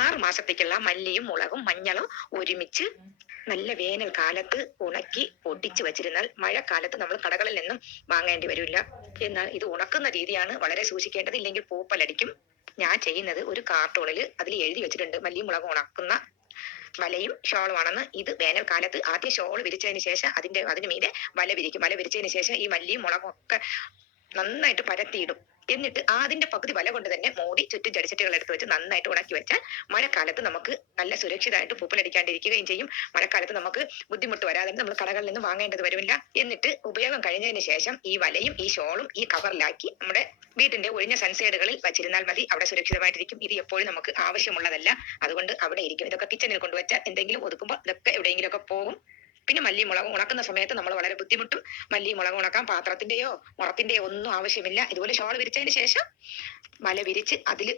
6 മാസത്തേക്കുള്ള മല്ലിയും മുളകും മഞ്ഞളും ഒരുമിച്ച് നല്ല വേനൽക്കാലത്ത് ഉണക്കി പൊടിച്ചു വച്ചിരുന്നാൽ മഴക്കാലത്ത് നമ്മൾ കടകളിൽ നിന്നും വാങ്ങേണ്ടി വരില്ല. എന്നാൽ ഇത് ഉണക്കുന്ന രീതിയാണ് വളരെ സൂക്ഷിക്കേണ്ടത്, ഇല്ലെങ്കിൽ പൂപ്പലടിക്കും. ഞാൻ ചെയ്യുന്നത് ഒരു കാർട്ടൂണിൽ അതിൽ എഴുതി വെച്ചിട്ടുണ്ട് മല്ലിയും മുളകും ഉണക്കുന്ന വലയും ഷോളുമാണെന്ന്. ഇത് വേനൽക്കാലത്ത് ആദ്യം ഷോൾ വിരിച്ചതിന് ശേഷം അതിന് മീതെ വല വിരിക്കും. വല വിരിച്ചതിന് ശേഷം ഈ മല്ലിയും മുളകും ഒക്കെ നന്നായിട്ട് പരത്തിയിടും. എന്നിട്ട് അതിന്റെ പകുതി വല കൊണ്ട് തന്നെ മൂടി ചുറ്റും ചെടിച്ചട്ടികൾ എടുത്ത് വെച്ച് നന്നായിട്ട് ഉണക്കി വെച്ചാൽ മഴക്കാലത്ത് നമുക്ക് നല്ല സുരക്ഷിതമായിട്ട് പൂപ്പലടിക്കാണ്ടിരിക്കുകയും ചെയ്യും. മഴക്കാലത്ത് നമുക്ക് ബുദ്ധിമുട്ട് വരാതെ നമ്മൾ കടകളിൽ നിന്ന് വാങ്ങേണ്ടത് വരുമില്ല. എന്നിട്ട് ഉപയോഗം കഴിഞ്ഞതിന് ശേഷം ഈ വലയും ഈ ഷോളും ഈ കവറിലാക്കി നമ്മുടെ വീടിന്റെ ഒഴിഞ്ഞ സൺസൈഡുകളിൽ വച്ചിരുന്നാൽ മതി. അവിടെ സുരക്ഷിതമായിട്ടിരിക്കും. ഇത് എപ്പോഴും നമുക്ക് ആവശ്യമുള്ളതല്ല, അതുകൊണ്ട് അവിടെ ഇരിക്കും. ഇതൊക്കെ കിച്ചണിൽ കൊണ്ടുവച്ചാൽ എന്തെങ്കിലും ഒതുക്കുമ്പോൾ ഇതൊക്കെ എവിടെയെങ്കിലും ഒക്കെ പോകും. പിന്നെ മല്ലി മുളകും ഉണക്കുന്ന സമയത്ത് നമ്മൾ വളരെ ബുദ്ധിമുട്ടും. മല്ലി മുളകും ഉണക്കാൻ പാത്രത്തിന്റെയോ മുറത്തിന്റെയോ ഒന്നും ആവശ്യമില്ല. ഇതുപോലെ ഷോൾ വിരിച്ചതിന് ശേഷം വല വിരിച്ച് അതിൽ